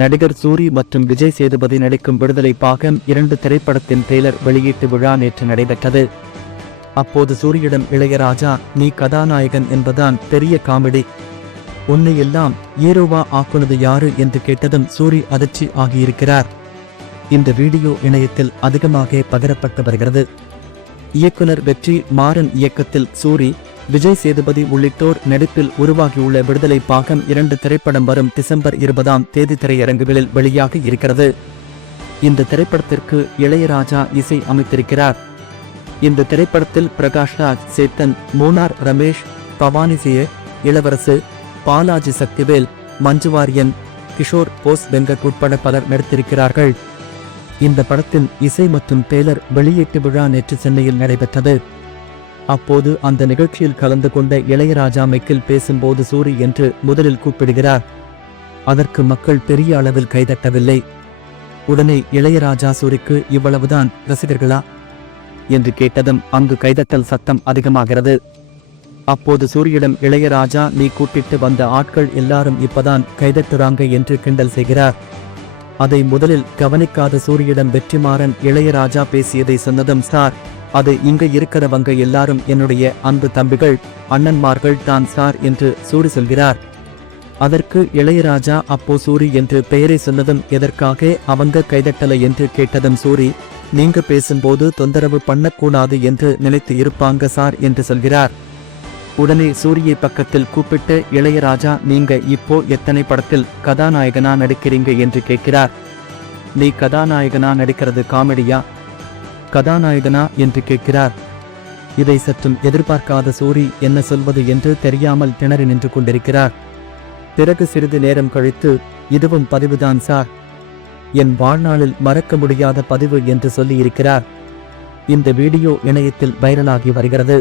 நடிகர் சூரி மற்றும் விஜய் சேதுபதி நடிக்கும் விடுதலை பாகம் 2 திரைப்படத்தின் ட்ரெய்லர் வெளியீட்டு விழா நேற்று நடைபெற்றது. அப்போது சூரியிடம் இளையராஜா, நீ கதாநாயகன் என்பதான் பெரிய காமெடி, உன்னை எல்லாம் ஹீரோவா ஆக்குனது யாரு என்று கேட்டதும் சூரி அதிர்ச்சி ஆகியிருக்கிறார். இந்த வீடியோ இணையத்தில் அதிகமாக பகிரப்பட்டு வருகிறது. இயக்குனர் வெற்றி மாறன் இயக்கத்தில் சூரி, விஜய் சேதுபதி உள்ளிட்டோர் நடிப்பில் உருவாகியுள்ள விடுதலை பாகம் 2 திரைப்படம் வரும் டிசம்பர் 20ஆம் தேதி திரையரங்குகளில் வெளியாக இருக்கிறது. இந்த திரைப்படத்திற்கு இளையராஜா இசை அமைத்திருக்கிறார். இந்த திரைப்படத்தில் பிரகாஷ் ராஜ், சேத்தன், மூனார் ரமேஷ், பவானி சிய, இளவரசு, பாலாஜி சக்திவேல், மஞ்சுவாரியன், கிஷோர் போஸ் வெங்கட் உட்பட பலர் நடித்திருக்கிறார்கள். இந்த படத்தின் இசை மற்றும் ட்ரெய்லர் வெளியீட்டு விழா நேற்று சென்னையில் நடைபெற்றது. அப்போது அந்த நிகழ்ச்சியில் கலந்து கொண்ட இளையராஜா மைக்கில் பேசும்போது சூரி என்று முதலில் கூப்பிடுகிறார். அதற்கு மக்கள் பெரிய அளவில் கைதட்டவில்லை. உடனே இளையராஜா, சூரிக்கு இவ்வளவுதான் ரசிகர்களா என்று கேட்டதும் அங்கு கைதட்டல் சத்தம் அதிகமாகிறது. அப்போது சூரியிடம் இளையராஜா, நீ கூட்டிட்டு வந்த ஆட்கள் எல்லாரும் இப்பதான் கைதட்டுறாங்க என்று கிண்டல் செய்கிறார். அதை முதலில் கவனிக்காத சூரியிடம் வெற்றிமாறன் இளையராஜா பேசியதை சொன்னதும், சார், அது இங்க இருக்கிறவங்க எல்லாரும் என்னுடைய அன்பு தம்பிகள், அண்ணன்மார்கள் தான் சார் என்று சூரி சொல்கிறார். அதற்கு இளையராஜா, அப்போ சூரி என்று பெயரை சொன்னதும் எதற்காக அவங்க கைதட்டலை என்று கேட்டதும் சூரி, நீங்க பேசும்போது தொந்தரவு பண்ணக்கூடாது என்று நினைத்து இருப்பாங்க சார் என்று சொல்கிறார். உடனே சூரியை பக்கத்தில் கூப்பிட்டு இளையராஜா, நீங்க இப்போ எத்தனை படத்தில் கதாநாயகனா நடிக்கிறீங்க என்று கேட்கிறார். நீ கதாநாயகனா நடிக்கிறது காமெடியா, கதாநாயகனா என்று கேட்கிறார். இதை சற்றும் எதிர்பார்க்காத சூரி என்ன சொல்வது என்று தெரியாமல் திணறி நின்று கொண்டிருக்கிறார். பிறகு சிறிது நேரம் கழித்து, இதுவும் பதிவுதான் சார், என் வாழ்நாளில் மறக்க முடியாத பதிவு என்று சொல்லியிருக்கிறார். இந்த வீடியோ இணையத்தில் வைரலாகி வருகிறது.